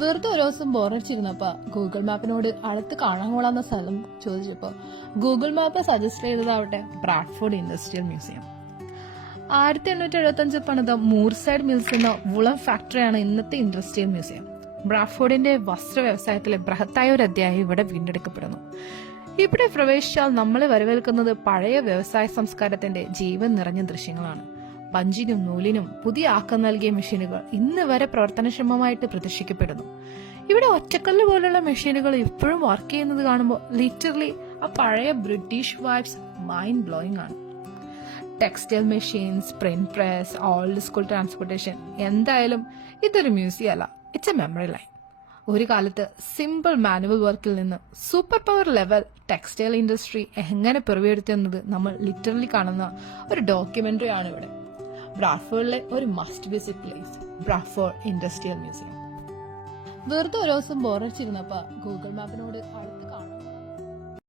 വെറുതെ ഒരു ദിവസം ബോറടിച്ചിരുന്നപ്പോ ഗൂഗിൾ മാപ്പിനോട് അടുത്ത് കാണാൻ കൊള്ളാവുന്ന സ്ഥലം ചോദിച്ചപ്പോ ഗൂഗിൾ മാപ്പ് സജസ്റ്റ് ചെയ്തതാവട്ടെ ബ്രാഡ്ഫോർഡ് ഇൻഡസ്ട്രിയൽ മ്യൂസിയം. 1875 പണിത മൂർസൈഡ് മിൽസ് എന്ന വുളൻ ഫാക്ടറിയാണ് ഇന്നത്തെ ഇൻഡസ്ട്രിയൽ മ്യൂസിയം. ബ്രാഡ്ഫോർഡിന്റെ വസ്ത്ര വ്യവസായത്തിലെ ബൃഹത്തായ ഒരു അധ്യായം ഇവിടെ വീണ്ടെടുക്കപ്പെടുന്നു. ഇവിടെ പ്രവേശിച്ചാൽ നമ്മളെ വരവേൽക്കുന്നത് പഴയ വ്യവസായ സംസ്കാരത്തിന്റെ ജീവൻ നിറഞ്ഞ ദൃശ്യങ്ങളാണ്. പഞ്ചിനും നൂലിനും പുതിയ ആക്കം നൽകിയ മെഷീനുകൾ ഇന്ന് വരെ പ്രവർത്തനക്ഷമമായിട്ട് പ്രദർശിക്കപ്പെടുന്നു. ഇവിടെ ഒറ്റക്കല്ല് പോലുള്ള മെഷീനുകൾ ഇപ്പോഴും വർക്ക് ചെയ്യുന്നത് കാണുമ്പോൾ ലിറ്ററലി ആ പഴയ ബ്രിട്ടീഷ് വൈബ്സ് മൈൻഡ് ബ്ലോയിങ് ആണ്. Textile machines, print press, old school transportation, എന്തായാലും ഇതൊരു മ്യൂസിയം അല്ല, ഇറ്റ്സ് എ മെമ്മറി ലൈൻ. ഒരു കാലത്ത് സിമ്പിൾ മാനുവൽ വർക്കിൽ നിന്ന് super power level textile industry എങ്ങനെ പിറവിയെടുത്തെന്നത് നമ്മൾ ലിറ്ററലി കാണുന്ന ഒരു ഡോക്യുമെന്ററി ആണ് ഇവിടെ. ബ്രാഡ്ഫോർഡിലെ ഒരു must visit place, Bradford industrial museum. വെറുതെ ഒരു ദിവസം ബോറടിച്ചിരുന്നപ്പോ ഗൂഗിൾ മാപ്പിനോട് അടുത്ത്